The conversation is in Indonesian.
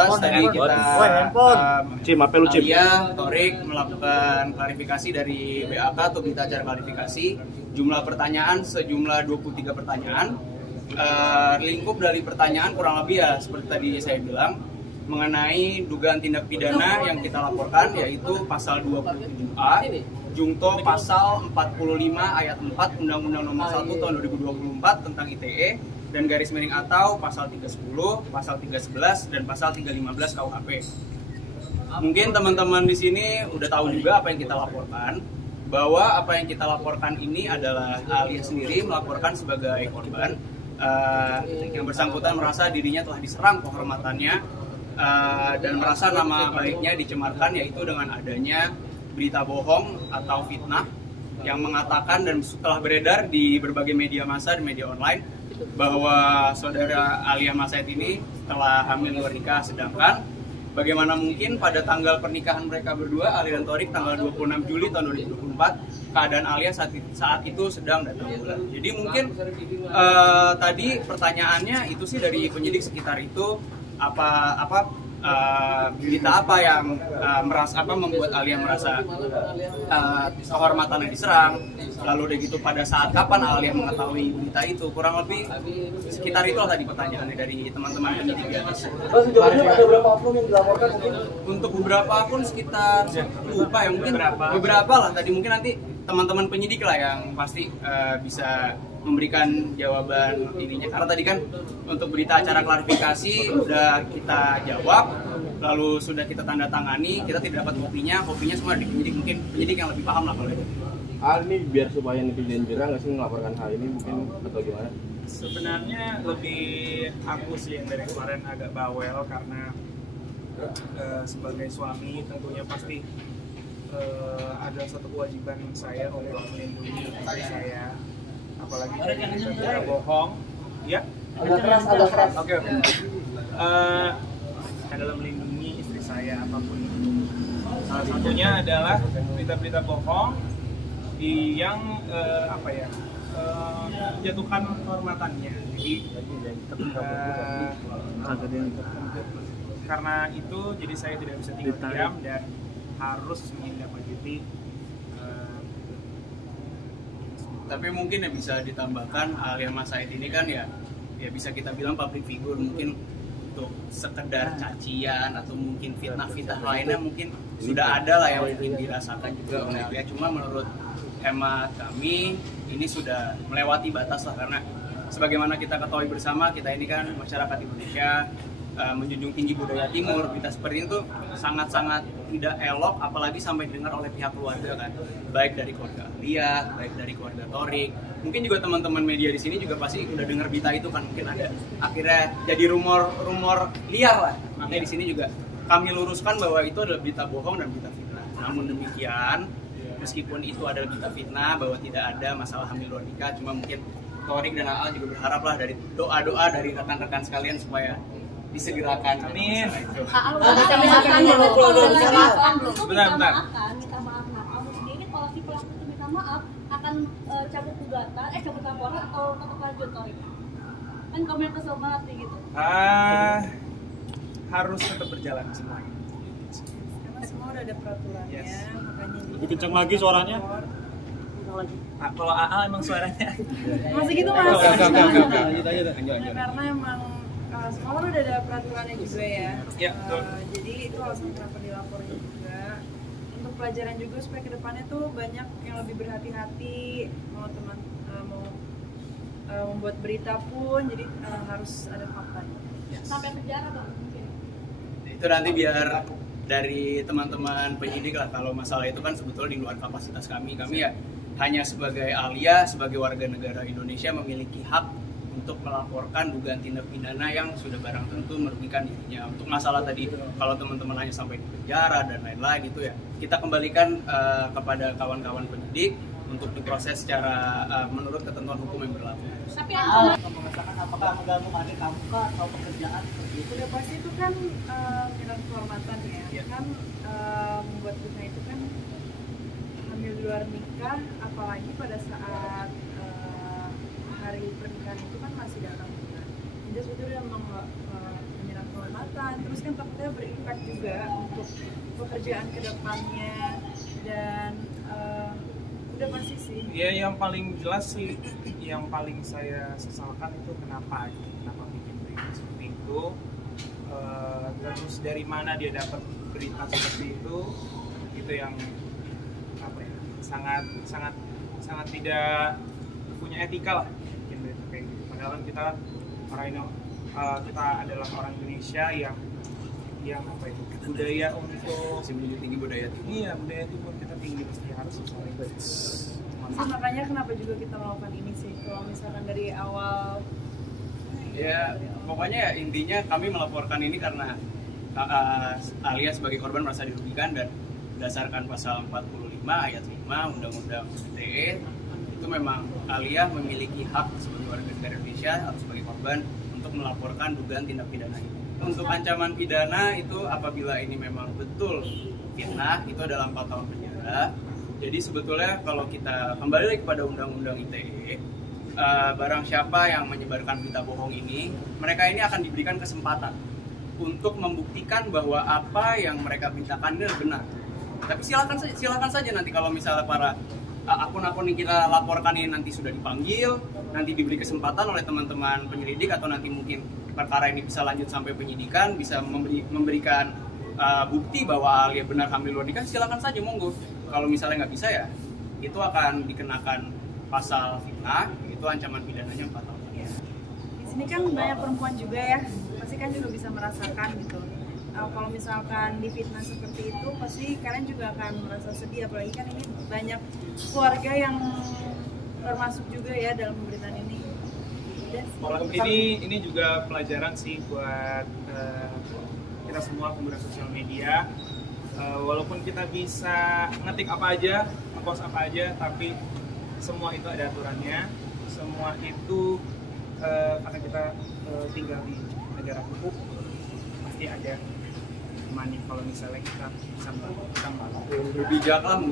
atas tadi kita Alia, Torik melakukan klarifikasi dari BAK atau berita acara klarifikasi. Jumlah pertanyaan sejumlah 23 pertanyaan. Lingkup dari pertanyaan kurang lebih ya seperti tadi saya bilang mengenai dugaan tindak pidana yang kita laporkan, yaitu pasal 27A Jungto pasal 45 ayat 4 Undang-Undang Nomor 1 Tahun 2024 tentang ITE dan garis miring atau pasal 310, pasal 311 dan pasal 315 KUHP. Mungkin teman-teman di sini udah tahu juga apa yang kita laporkan, bahwa apa yang kita laporkan ini adalah Alia sendiri melaporkan sebagai korban. Yang bersangkutan merasa dirinya telah diserang kehormatannya dan merasa nama baiknya dicemarkan, yaitu dengan adanya berita bohong atau fitnah yang mengatakan dan setelah beredar di berbagai media massa dan media online bahwa saudara Alia Masaid ini telah hamil luar nikah, sedangkan bagaimana mungkin pada tanggal pernikahan mereka berdua, Alia dan Torik, tanggal 26 Juli tahun 2024, keadaan Alia saat itu sedang datang bulan. Jadi mungkin tadi pertanyaannya itu sih dari penyidik sekitar itu, berita apa yang membuat Alia merasa kehormatannya diserang, lalu udah gitu pada saat kapan Alia mengetahui berita itu, kurang lebih sekitar itulah tadi pertanyaannya dari teman-teman penyidik di atas. Sejauh ini ada berapa akun yang dilaporkan mungkin? Untuk beberapa akun sekitar lupa ya, mungkin beberapa lah tadi, mungkin nanti teman-teman penyidik lah yang pasti bisa memberikan jawaban ininya, karena tadi kan untuk berita acara klarifikasi udah kita jawab, lalu sudah kita tanda tangani, kita tidak dapat kopinya semua di penyidik, mungkin penyidik yang lebih paham lah kalau itu. Ini biar supaya netizen jerah nggak sih melaporkan hal ini mungkin atau gimana? Sebenarnya lebih aku sih yang dari kemarin agak bawel karena sebagai suami tentunya pasti ada satu kewajiban saya untuk melindungi istri saya, apalagi berita bohong, ya. Agak keras. Oke. Adalah melindungi istri saya apapun itu. Salah satunya adalah berita-berita bohong yang jatuhkan kehormatannya. Jadi karena itu jadi saya tidak bisa tinggal diam dan harus menindaklanjuti. Tapi mungkin yang bisa ditambahkan, Alia Masaid ini kan ya bisa kita bilang public figure, mungkin untuk sekedar cacian atau mungkin fitnah-fitnah lainnya mungkin sudah ada lah yang mungkin dirasakan juga oleh Alia. Cuma menurut hemat kami ini sudah melewati batas lah, karena sebagaimana kita ketahui bersama, kita ini kan masyarakat Indonesia menjunjung tinggi budaya timur. Berita seperti itu sangat-sangat tidak elok, apalagi sampai didengar oleh pihak keluarga kan, baik dari keluarga Alia, baik dari keluarga Torik, mungkin juga teman-teman media di sini juga pasti udah dengar berita itu kan, mungkin ada akhirnya jadi rumor liar lah. Makanya di sini juga kami luruskan bahwa itu adalah berita bohong dan berita fitnah. Namun demikian, meskipun itu adalah berita fitnah bahwa tidak ada masalah hamil luar nikah, cuma mungkin Torik dan Aal juga berharap lah dari doa-doa dari rekan-rekan sekalian supaya disegerakan. Amin. Minta maaf kamu sendiri, kalau si pelaku itu minta maaf akan cabut gugatan, cabut laporan atau tetap lanjut, Torik? Kan kamu yang kesel banget nih gitu. Harus tetap berjalan semuanya. Karena semua udah ada peraturannya, Yes. makanya Lebih kencang lagi suaranya. Kalau AA emang suaranya masih gitu mas. Karena emang sekolah udah ada peraturannya juga ya. Ya, betul. Jadi itu alasan kenapa dilaporin juga. Untuk pelajaran juga supaya kedepannya tuh banyak yang lebih berhati-hati mau membuat berita pun, jadi harus ada faktanya. Sampai penjara atau mungkin? Itu nanti biar dari teman-teman penyidik lah. Kalau masalah itu kan sebetulnya di luar kapasitas kami ya hanya sebagai Alia, sebagai warga negara Indonesia memiliki hak untuk melaporkan dugaan tindak pidana yang sudah barang tentu merugikan dirinya. Untuk masalah tadi kalau teman-teman hanya sampai di penjara dan lain-lain gitu ya, kita kembalikan kepada kawan-kawan penyidik untuk diproses secara menurut ketentuan hukum yang berlaku. Tapi Mengesahkan apakah mengganggu adik kamu kah atau pekerjaan seperti itu? Udah pasti itu kan hilang kehormatan ya. Kan membuat berita itu kan hamil di luar nikah, apalagi pada saat hari pernikahan itu kan masih datang bulan. jelas itu udah menyerang kehormatan, terus kan takutnya berimpact juga untuk pekerjaan kedepannya dan udah pasti sih. Ya yang paling jelas sih, yang paling saya sesalkan itu kenapa bikin berita seperti itu, terus dari mana dia dapat berita seperti itu yang apa ya, sangat tidak punya etika lah bikin berita kayak gitu. Padahal kan kita kita adalah orang Indonesia yang apa itu, budaya untuk menjunjung tinggi budaya timur. Iya, budaya timur kita tinggi, pasti harus sesuai itu. Makanya kenapa juga kita melakukan ini sih, kalau misalkan dari awal Ya, pokoknya ya intinya kami melaporkan ini karena Alia sebagai korban merasa dirugikan, dan berdasarkan pasal 45 ayat 5 Undang-Undang ITE itu memang Alia memiliki hak sebagai warga negara Indonesia atau sebagai korban untuk melaporkan dugaan tindak pidana ini. Untuk ancaman pidana itu apabila ini memang betul fitnah itu adalah 4 tahun penjara. Jadi sebetulnya kalau kita kembali lagi kepada Undang-Undang ITE, barang siapa yang menyebarkan berita bohong ini, mereka ini akan diberikan kesempatan untuk membuktikan bahwa apa yang mereka beritakan ini benar. Tapi silakan saja nanti kalau misalnya para akun-akun yang kita laporkan ini nanti sudah dipanggil, nanti diberi kesempatan oleh teman-teman penyelidik, atau nanti mungkin perkara ini bisa lanjut sampai penyidikan, bisa memberikan bukti bahwa Alia benar hamil luar nikah, silakan saja, monggo. Kalau misalnya nggak bisa ya, itu akan dikenakan pasal fitnah, itu ancaman pidananya 4 tahun. Di sini kan banyak perempuan juga ya, pasti kan juga bisa merasakan gitu. Kalau misalkan difitnah seperti itu, pasti kalian juga akan merasa sedih, apalagi kan ini banyak keluarga yang termasuk juga ya dalam pemberitaan ini. Ini juga pelajaran sih buat kita semua pengguna sosial media. Walaupun kita bisa ngetik apa aja, ngepost apa aja, tapi semua itu ada aturannya. Semua itu karena kita tinggal di negara hukum, pasti ada money kalau misalnya kita bisa melakukan Berbijaklah